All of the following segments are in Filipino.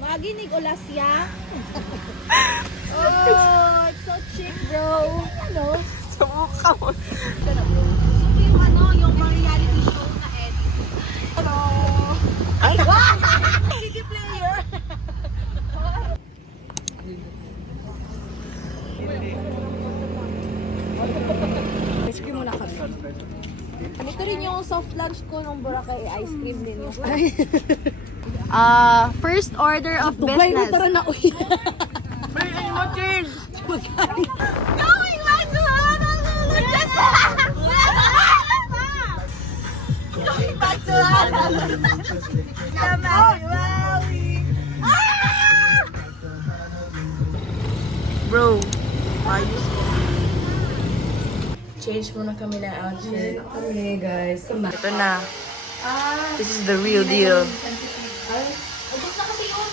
Maginig olasya. Oh, it's so cheap, bro. Ano? Sa mukha mo. Yung mga reality show na edit. Hello. Ay! CD player. Ice cream muna kami. Ito rin yung soft lunch ko nung Boracay ice cream din yung first order of business. Dubai tara na uwi. Bring mo change! Going back to Honolulu! Going back to Honolulu! Bro, ayos ko. Change muna kami ng outfit. Okay guys, come on. Ito na. This is the real deal. Ubus na kasi yun.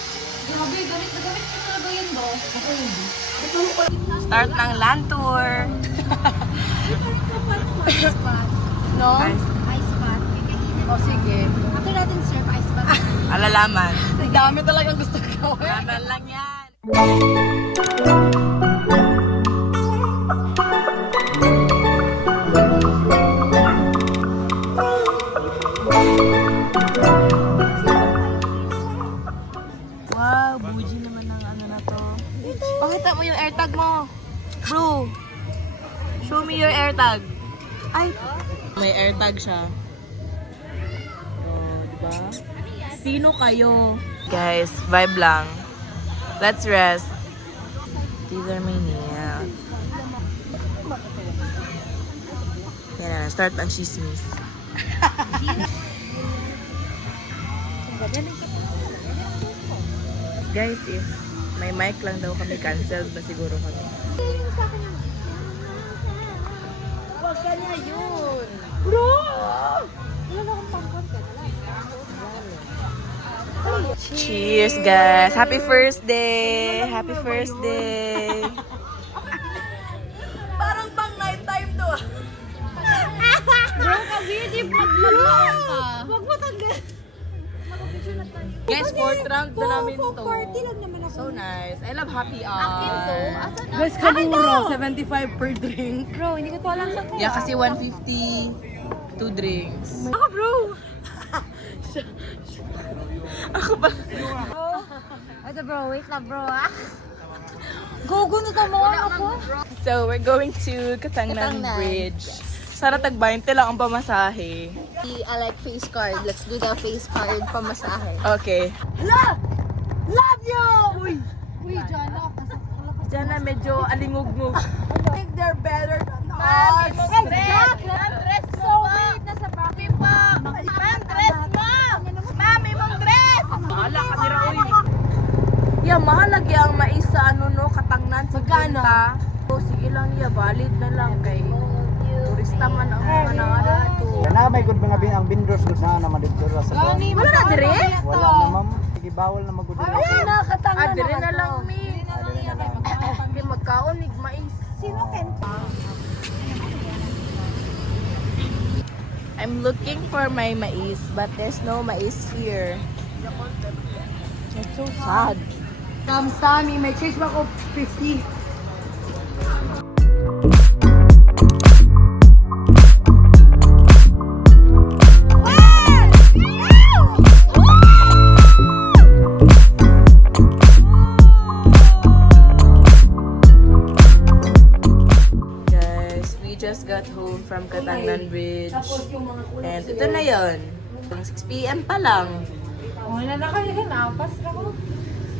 Grabe, gamit na gamit ko talaga yun ba? Ako hindi. Start ng land tour. No? Guys, Ice bath. O sige. After natin serve ice bath. alalaman. Ang dami talagang gusto ko. Laban lang yan. Wow, buji naman ng ano na to. Pakita mo yung AirTag mo. Bro, show me your AirTag. Ay, may AirTag siya. Oh, diba? Sino kayo? Guys, vibe lang. Let's rest. These are my nails. Yan na, start ang chismis. Guys, if may mic lang daw kami, canceled na siguro kami. Huwag ka na yun. Bro! Wala na akong pangkot ka. Cheers, guys! Happy first day! Happy first day! Parang pang night time to. Bro, kabidib, magmaglaan ka. Huwag mo tanggal. Guys, fourth round na namin to. Party lang naman ako. So nice. I love happy Akin to. hour. Asan na? Guys, kaburo, 75 per drink. Bro, hindi ko to alam sa Yeah, kasi 150, 2 drinks. Ako, bro. Ako ba? Ito, bro. Wait lang, bro. Gogo na to mga ako. So, we're going to Katangnan Katangnan. Bridge. Sana tag-20 lang ang pamasahe. I like face card. Let's do the face card pamasahe. Okay. Love! Love you! Uy! Uy, Jana. Diyan na medyo alingog-ngog. I think they're better than us. Exactly! Dress so wait, nasa papi pa. Ma'am, dress mo! Mami, mong dress! Mahala ka nila, uy. Yeah, mahalag yung mais sa ano no, Katangnan sa Ganta. So, sige lang niya, valid na lang kay turista man ang mga naara to. Na may good mga ang vendors good na naman dito sa ko. Wala na dire? Wala na ma'am. Sige bawal na magud na. na, Katangan Ah, dire na lang mi. Kay magkaon nig mais. Sino kenta? I'm looking for my mais, but there's no mais here. It's so sad. Kamsami, may change ba ko 50? Guys, we just got home from Katangnan Bridge. And ito na yon. 6 p.m. pa lang. Wala na kayo na. Pasra ko.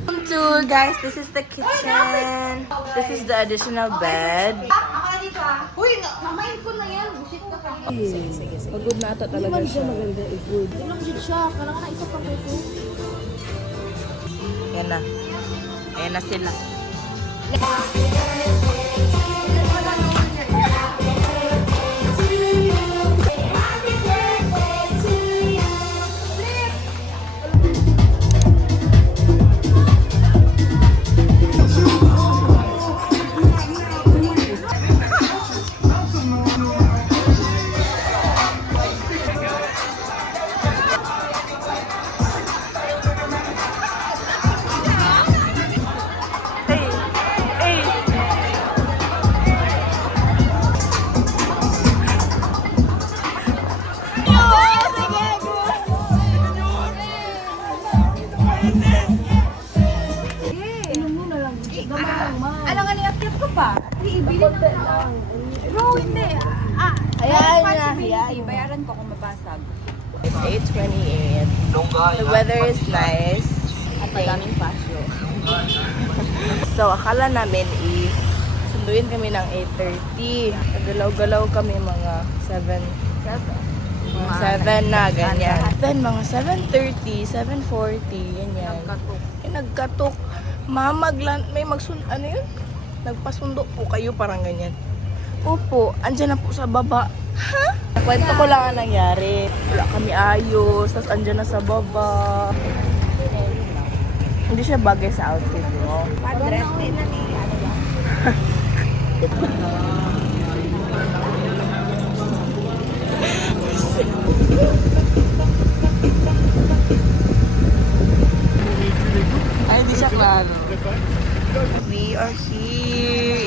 Welcome to, guys, this is the kitchen. This is the additional bed. Uy, mamayin ko na yan. Bullshit ka kayo. Pagod na ito talaga siya. Ilang jud siya. Kailangan na isa pa kayo. Yan na. Ayan na sila. pa. Ibili lang. Bro, hindi. Ayan na, Responsibility. ayan. Bayaran ko kung mabasag. It's 8:28. The weather is nice. At madaming pasyo. So, akala namin sunduin kami ng 8:30. Galaw-galaw kami mga 7 na, ganyan. Then, mga 7:30, 7:40, ganyan. Nagkatok. Ano yun? Nagpasundo po kayo, parang ganyan. Opo, andyan na po sa baba. Ha? Kwento ko lang ang nangyari. Wala kami ayos, tapos andyan na sa baba. Hindi siya bagay sa outfit mo. Padres, na ni, ano ba? Ay, hindi siya klaro. We are here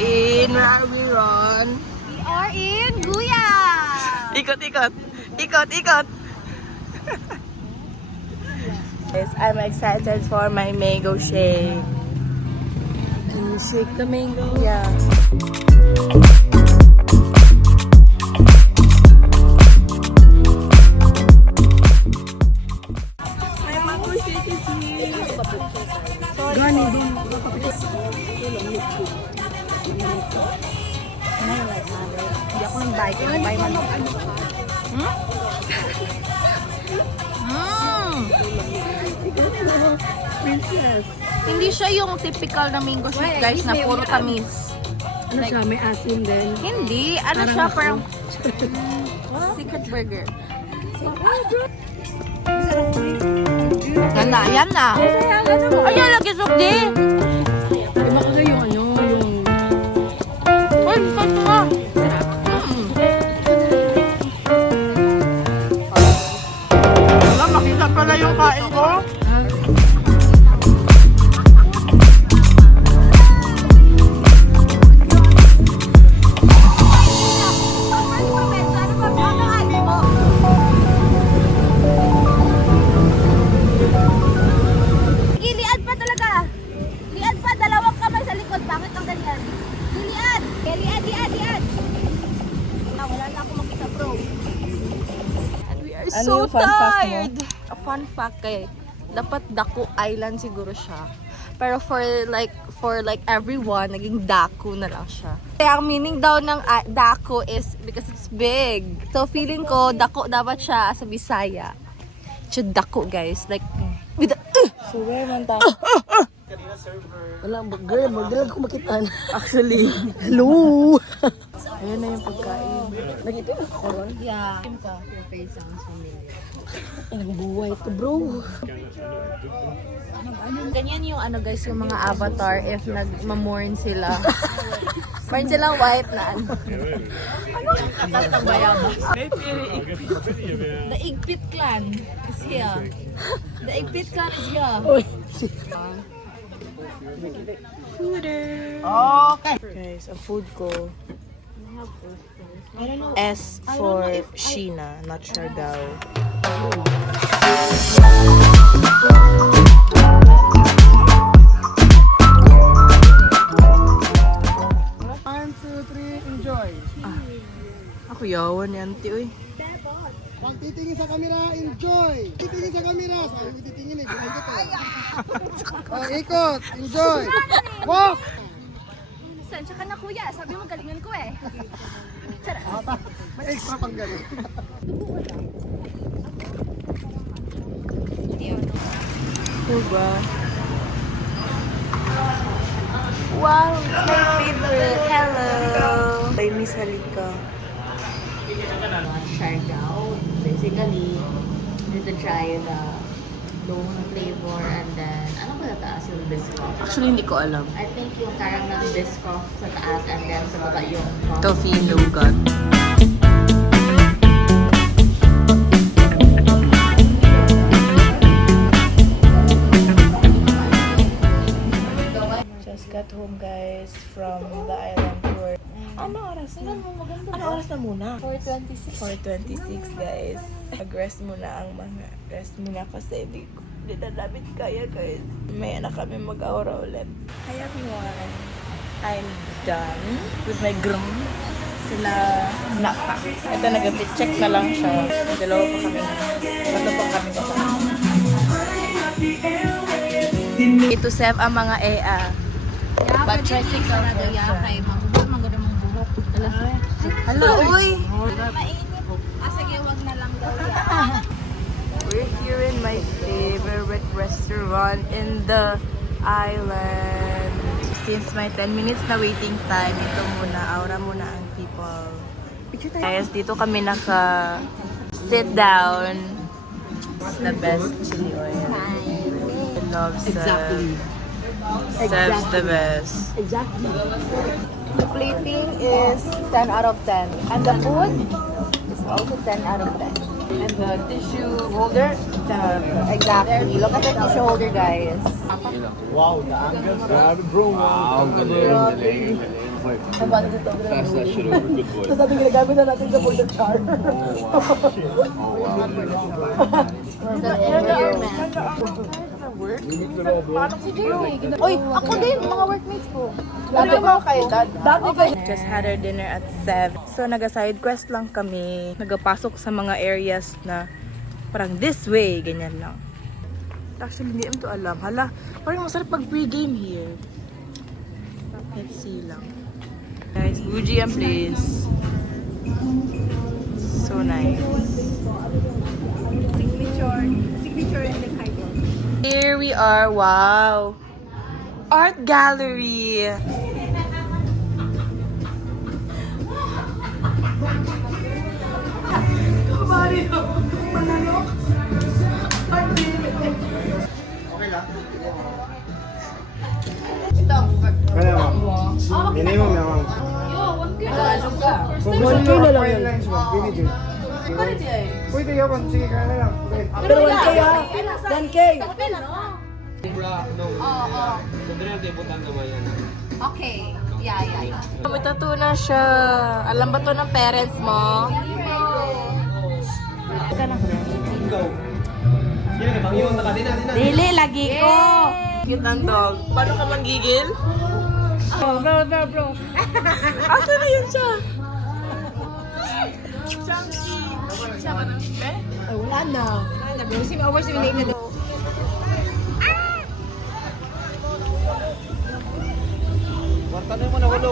in Ramiron. We are in Guya! Ikot. Yes, I'm excited for my mango shake. Can you shake the mango? Yeah. My mango shake is here. Gani din. Hindi ako nang bike. Buy man ako. Princess. Hindi siya yung typical na mango shake, guys, na puro tamis. Ano siya? May asin din. Hindi, ano Parang siya, ako. parang secret burger. Yan na. Ayan, lagi sukdi. Iba ko na yung ano, yung... Uy, kasi nga. Wala, makita pala yung kain ko. Sige, liad pa talaga. Liad pa, dalawang kamay sa likod. Bakit ang ganyan? Liad. Kaya liad. Wala na ako makita, bro. We are Ano so yung fun fact mo? tired. A fun fact dapat Daku Island siguro siya. Pero for like everyone, naging Daku na lang siya. Kaya ang meaning daw ng Daku is because it's big. So feeling ko, Daku dapat siya sa Bisaya. Siya Daku, guys. Like, with the, So, where man ta? Wala, girl, magdalag ko makitaan. actually. Hello! Ayan na yung pagkain. Nakita mo ako ron? Yeah. Your face sounds familiar. Ay, buhay to, bro. Ganyan yung ano guys, yung mga avatar if nag-mamorn sila. Meron silang white na ano. Kakas ng bayabas. The Igpit clan is here. The Igpit clan is here. Uy, Okay. Guys, ang food ko. S for Sheena, not Siargao. One, two, three, enjoy. Ako yawan ni auntie, uy. Pag titingin sa camera, enjoy. Titingin sa camera. Sabi mo titingin eh. Gawin ko. Oh, ikot. Enjoy. Walk. Sensya ka na, kuya. Sabi mo, galingan ko eh. May extra pang galing. Diba? Wow, it's my favorite. Hello. Ay, Miss Halika. Siargao. Basically, you need to try the long flavor and then, ano ba na taas yung biscoff? Actually, hindi ko alam. I think yung caramel biscoff sa taas and then sa baba yung Toffee nougat. Just got home guys from the island tour. Ano oras na? Ano oras na muna? 4:26. 4:26 guys. Mag-rest muna ang mga. Rest muna kasi di na namin kaya guys. May na kami mag-aura ulit. Hi everyone. I'm done with my groom. Sila na pa. Ito, nag-fit check na lang siya. Dalawa pa kami. Tatlo pa kami kasama. Ito save ang mga EA. But tricycle na daw siya. Hala, uy! Sige, wag na lang daw. We're here in my favorite restaurant in the island. Since my 10 minutes na waiting time, ito muna, aura muna ang people. Guys, dito kami sit down. It's the best chili oil. I love Sev. Sev's the best. Exactly. The plating is 10 out of 10. And the food is also 10 out of 10. And the tissue holder, 10 out of 10. Exactly. Look at the tissue holder, guys. Grabe bro. Wow, galing. That's that shit over. Good boy. Tapos natin ginagamit na natin sa border char. Oy, ako din, mga workmates ko. Ano yung mga kayo, Dad? Just had our dinner at 7. So, naga-side quest lang kami. Nagapasok sa mga areas na parang this way, ganyan lang. Actually, hindi naman to alam. Hala, parang masarap mag-pre-game here. Let's see lang. Guys, Fujian place. So nice. Signature and the title. Here we are. Wow. Art gallery. Kaya mo. Minimum naman. Kung gusto nyo na lang lines mo, binigay. Pwede yaman, sige kaya na lang. Okay. Pero 1K ah. 1K. Okay. Yeah. May tattoo na siya. Alam ba to ng parents mo? Dili, lagi ko. Cute ang dog. Paano ka manggigil? Bro. Asa na yun siya? Chunky. Siya ba nang Wala na. Sim hours yung late na daw. Tanong mo na hulog.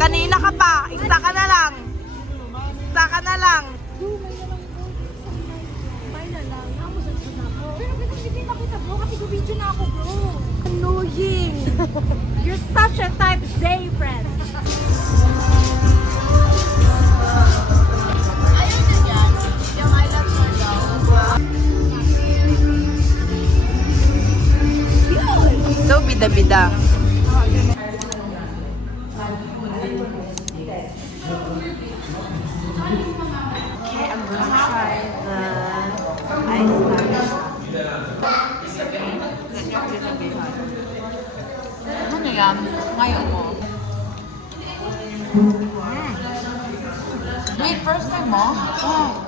Kanina ka pa. Isa ka na lang. Isa ka na lang. Pero hindi makita bro kasi video na ako bro. Annoying. You're such a type Z friend. Ayun din yan. Yung I love you daw. So, bida-bida. Okay, I'm gonna try the ice match. Ano yan? Ngayon mo. Wait, first time mo? Oh.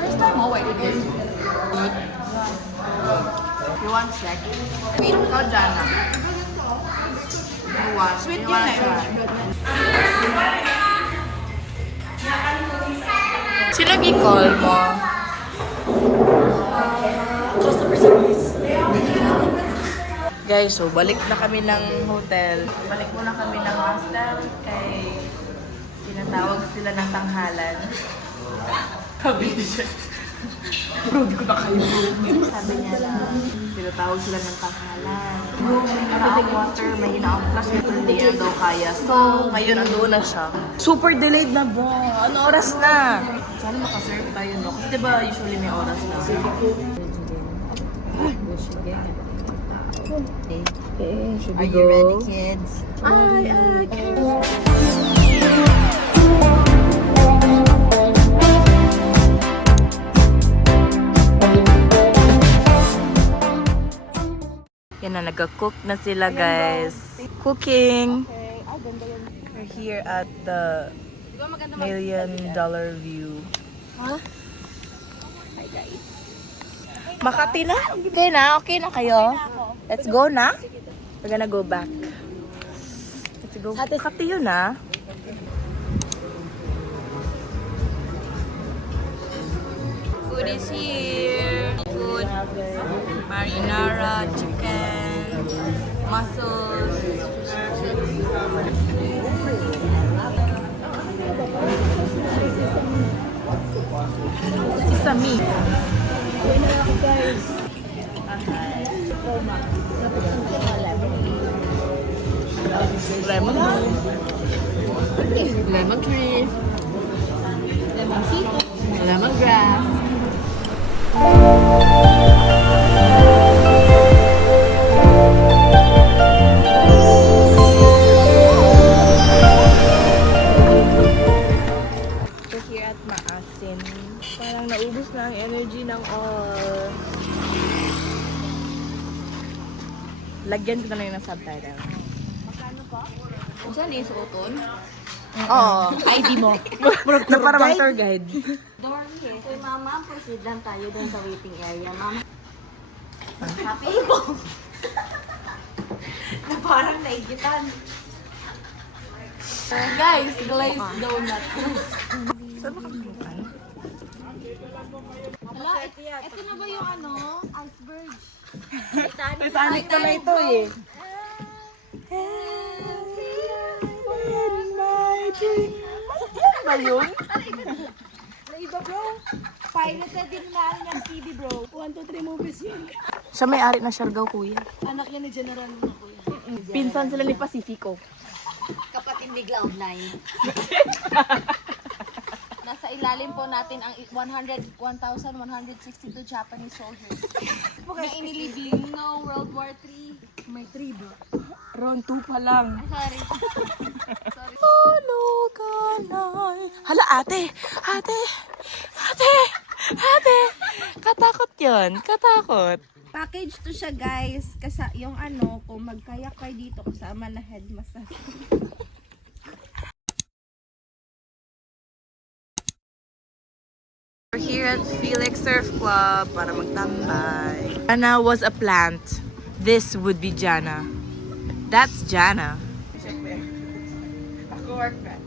First time mo? Wait, it is good. You want second? Wait, ikaw dyan na. You want? Sweet yun eh. Sino gi-call mo? Customer service. Guys, so balik na kami ng hotel. Balik muna kami ng hostel kay tinatawag sila ng tanghalan. Sabi niya. Bro, di ko na kayo. Sabi niya na tinatawag sila ng tanghalan. Bro, may ang water, may ang flash nito, hindi na daw kaya. So, ngayon andun na siya. Super delayed na bro. Ano oras na? Sana makaserve tayo, no? Kasi diba usually may oras na. Are you ready, kids? Yan na, nag-cook na sila guys. Cooking! We're here at the $1 million view. Makati na? Okay na? Okay na kayo? Let's go na? We're gonna go back. Let's go. Makati yun ah. Food is here. Food. Marinara, chicken, mussels. Sesame. Lemon tree. Lemongrass. We're here at Maasin. Parang naubos na ang energy ng all. Lagyan ko na lang ng subtitle. Kung saan yung suoton? Oo. ID mo. Na parang tour guide. Dorme. Kay mama, proceed lang tayo dun sa waiting area. Mama. Happy? Na parang naigitan. Guys, glazed donut. Saan ba kami pupunta? Hala, ito na ba yung ano? Iceberg. Titanic pala ito eh. Ano ba yun? Iba bro, pirated din namin yung CD bro. 1, 2, 3 movies yun. Siya may-ari na Siargao, kuya. Anak yan ni General Luna kuya. Pinsan sila ni Pacifico. Kapatid ni Cloud9. Nasa ilalim po natin ang 1,162 Japanese soldiers. Na inilibing no World War 3. May 3 ba? Round 2 pa lang. Sorry. Ano ka na? Hala, ate! Ate! Ate! Ate! Katakot yun. Katakot. Package to siya guys. Kasi yung ano, kung magkayak kayo dito kasama na head massage. We're here at Felix Surf Club para magtambay. Jana was a plant. This would be Jana. That's Jana. Ako work friend.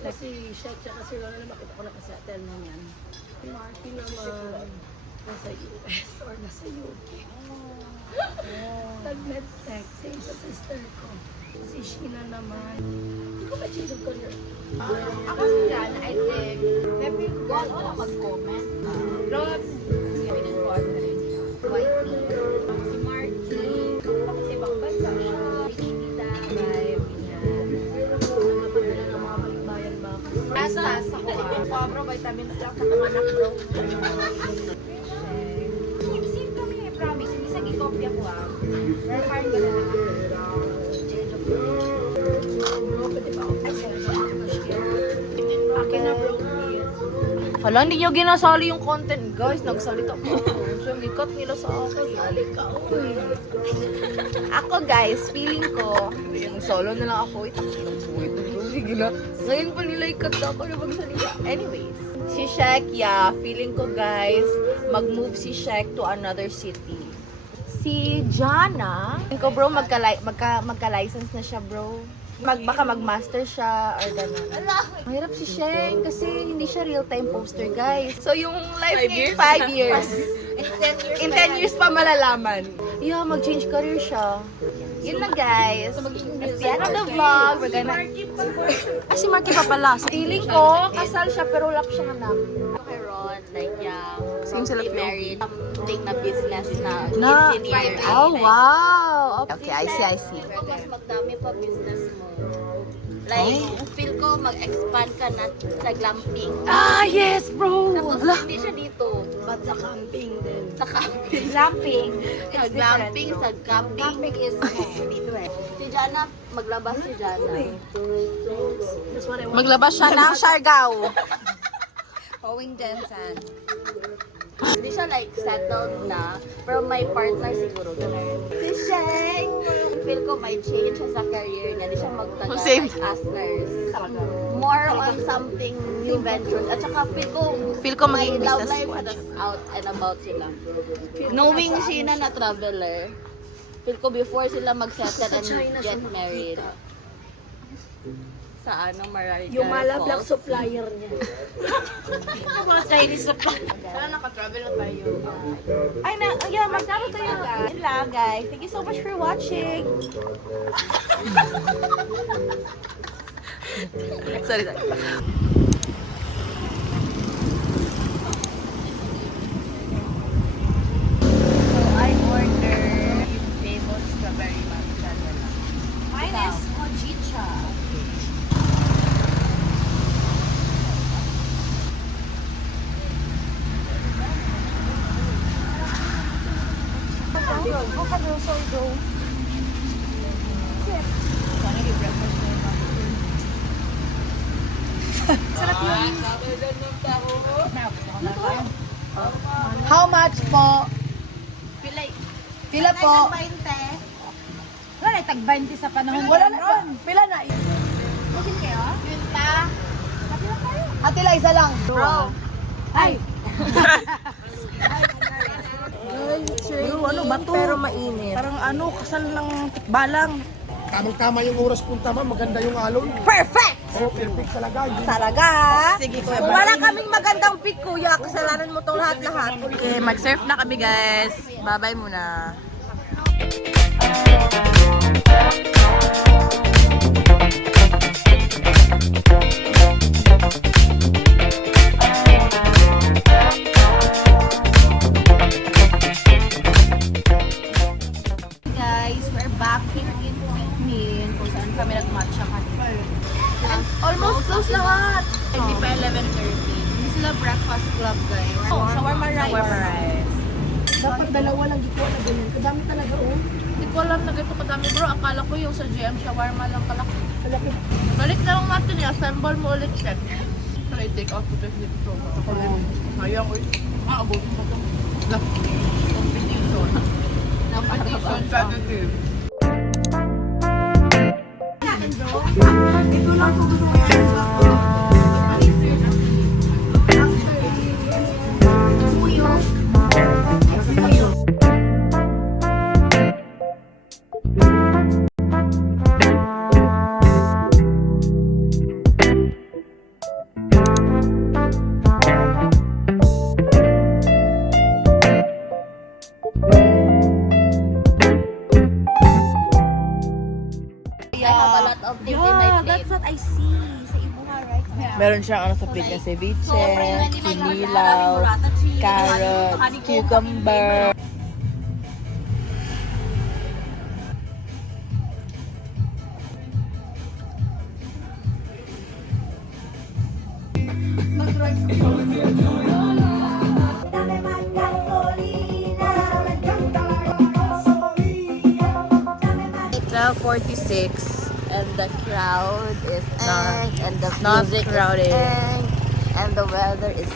Kasi siya, tsaka si Ronald, makita ko na kasi atel mo yan. Si Marky naman, nasa US or nasa UK. Nag-med sex, same sa sister ko. Si Sheena naman. Hindi ko ma-change of career. Ako si Jan, I think, never ko gano'n mag-comment. Ross, si Aiden Corner, White Tea, si Marky, bakit sa ibang bansa siya, Tita, Vibe, yan. Napadala ng mga balikbayan ba? Tas ako Sobro vitamins lang sa panganak bro. Same kami eh, promise. Hindi sa gikopya ko Pero parang gano'n lang. Change of career. Bro, pwede ba ako? Ay, sorry, akin na bro, please. Hala, hindi nyo ginasali yung content, guys. Nagsalita ko. So, likat nila sa akin. Sali ka, uy. Ako, guys, feeling ko, yung solo na lang ako, itakilong po ito. Sige na. Ngayon pa nila ikat na ako na magsalita. Anyways, si Shek, yeah, feeling ko, guys, mag-move si Shek to another city. Si Jana, feeling ko, bro, magka-license na siya, bro. Baka mag-master siya or gano'n. Mahirap si Sheng kasi hindi siya real-time poster, guys. So, yung life niya 5 years. In 10 years pa malalaman. Yeah, mag-change career siya. Yun lang, guys. At the end of the vlog, we're gonna... Si Marky pa pala. Feeling ko, kasal siya pero wala pa siyang anak. Kay Ron, like, yeah, Same sila probably po. married. Something na business na Na, engineer. oh wow! Okay, I see. Feel ko mas magdami pa business mo. Like, feel ko mag-expand ka na sa glamping. Ah, yes, bro! Tapos Hala, hindi siya dito. But sa camping din. Sa camping. Glamping. Glamping, sa camping. Glamping is dito eh. Si Jana, maglabas si Jana. That's what I want. Maglabas siya ng Siargao. Owing Jensen. Hindi siya like settled na, pero may partner siguro ganun. Si Sheng, feel ko may change siya sa career niya. Hindi siya magtagal Same. like as nurse. More on something new ventures. At saka Feel ko may maging love business life coach. siya, tas out and about sila. Knowing Sheena na traveler, feel ko before sila mag-settle and get married. Sa ano, Maricar Yung Malablang Falls. supplier niya. Mga Chinese supply. Sana naka-travel na tayo. Ay na, yeah, magkano tayo. Yun lang guys. Thank you so much for watching. sorry. So, I order yung famous strawberry matcha nila. Mine is Mojicha. How much po? Pila po? Wala na, tag-20 sa panahon. Wala na ron. Pila na. Bukit kayo? Yun pa. Ate lang, isa lang. Bro. Ay. Ano ba to? Pero mainit. Parang ano, kasal ng tikbalang. Tamang-tama yung oras punta ma, maganda yung alon. Perfect! Oh, perfect talaga. Hindi Talaga. Sige, kuya. Kung wala kaming magandang pick, kuya, kasalanan mo tong lahat-lahat. Okay, mag-surf na kami guys. Bye-bye muna. Guys, we're back here in Queen, kung saan kami nag-matcha kanina. And almost close lahat. Hindi pa 11:30. Hindi sila breakfast club, guys. Oh, shawarma rice. Shawarma rice. Dapat dalawa lang gito na ganun. Kadami talaga oh. Hindi ko alam na ganito kadami, bro. Akala ko yung sa GM shawarma lang kalaki. Balik na lang natin, i-assemble mo ulit, chef. Try take out to the flip so. Sayang, uy. Abot mo ito. Competition. Competition sa akin. Ito lang kung gusto mo yan. I have a lot of things in my plate. That's what I see sa Ibuha, right? Meron siyang ano sa plate na ceviche, kinilaw, carrots, cucumber. It's 12:46 and the crowd is And the not music crowded. is and the weather is